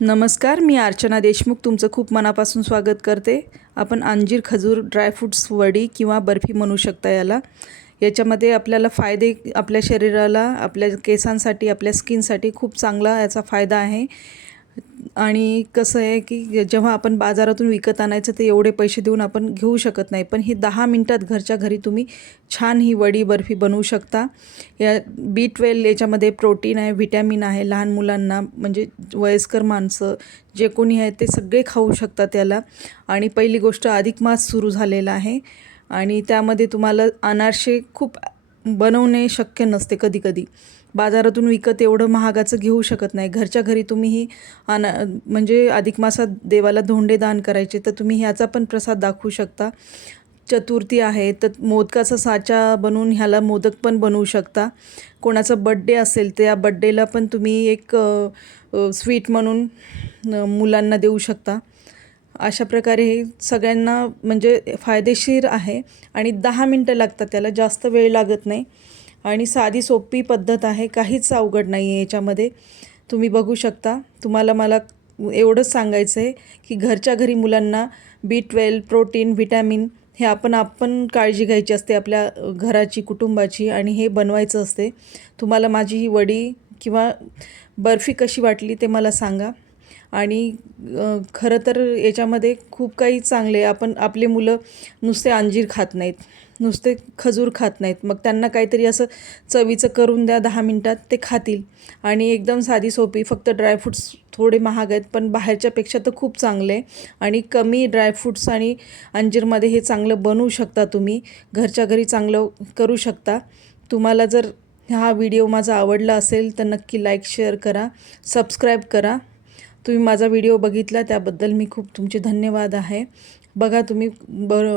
नमस्कार, मी अर्चना देशमुख तुमचं खूप मनापासून स्वागत करते। आपण अंजीर खजूर ड्रायफ्रूट्स वडी किंवा बर्फी म्हणू शकता याला। याच्यामध्ये आपल्याला फायदे आपल्या शरीराला, आपल्या केसांसाठी, आपल्या स्किनसाठी खूप चांगला याचा फायदा आहे। आणि कसं आहे की जेव्हा आपण बाजारातून विकत आणायचं ते एवढे पैसे देऊन आपण घेऊ शकत नाही, पण ही 10 मिनिटात घरच्या घरी तुम्ही छान ही वडी बर्फी बनवू शकता। या B12 याच्यामध्ये प्रोटीन आहे, व्हिटॅमिन आहे। लहान मुलांना म्हणजे वयस्कर माणसं जे कोणी आहेत ते सगळे खाऊ शकतात त्याला। आणि पहिली गोष्ट अधिक मास सुरू झालेला आहे आणि त्यामध्ये तुम्हाला अनारसे खूप बनवणे शक्य नसते। कधी कधी बाजारातून विकत एवढं महागाचं घेऊ शकत नाही। घरच्या घरी तुम्ही ही म्हणजे अधिक मासात देवाला धोंडे दान करायचे तर तुम्ही ह्याचा पण प्रसाद दाखवू शकता। चतुर्थी आहे तर मोदकाचा साचा बनवून ह्याला मोदक पण बनवू शकता। कोणाचा बड्डे असेल तर या बड्डेला पण तुम्ही एक स्वीट म्हणून मुलांना देऊ शकता। अशा प्रकारे हे सगळ्यांना म्हणजे फायदेशीर आहे आणि 10 मिनटं लागतात त्याला, जास्त वेळ लागत नाही आणि साधी सोपी पद्धत आहे, काहीच अवघड नाही आहे याच्यामध्ये। तुम्ही बघू शकता। तुम्हाला मला एवढंच सांगायचं आहे की घरच्या घरी मुलांना B12 प्रोटीन व्हिटॅमिन हे आपण काळजी घ्यायची असते आपल्या घराची, कुटुंबाची, आणि हे बनवायचं असते। तुम्हाला माझी ही वडी किंवा बर्फी कशी वाटली ते मला सांगा। आणि खरं तर याच्यामध्ये खूप काही चांगले, आपले मुलं नुसते अंजीर खात नाहीत, नुसते खजूर खात नाहीत, मग त्यांना काहीतरी असं चवीचं करून द्या, 10 मिनटात ते खातील। आणि एकदम साधी सोपी, फक्त ड्रायफ्रूट्स थोडे महाग आहेत पण बाहेरच्यापेक्षा तर खूप चांगले आणि कमी ड्रायफ्रूट्स आणि अंजीरमध्ये हे चांगलं बनवू शकता। तुम्ही घरच्या घरी चांगलं करू शकता। तुम्हाला जर हा व्हिडिओ माझा आवडला असेल तर नक्की लाईक शेअर करा, सबस्क्राईब करा। तुम्ही माझा व्हिडिओ बघितला त्याबद्दल मी खूप तुमचे धन्यवाद आहे। बघा तुम्ही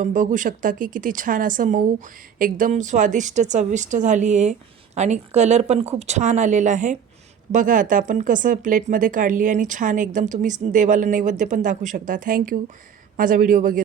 बघू शकता की किती छान असं मऊ, एकदम स्वादिष्ट चविष्ट झाली आहे आणि कलर पण खूप छान आलेला आहे। बघा आता आपण कसं प्लेटमध्ये काढली आणि छान एकदम तुम्ही देवाला नैवेद्य पण दाखवू शकता। थँक्यू माझा व्हिडिओ बघितला।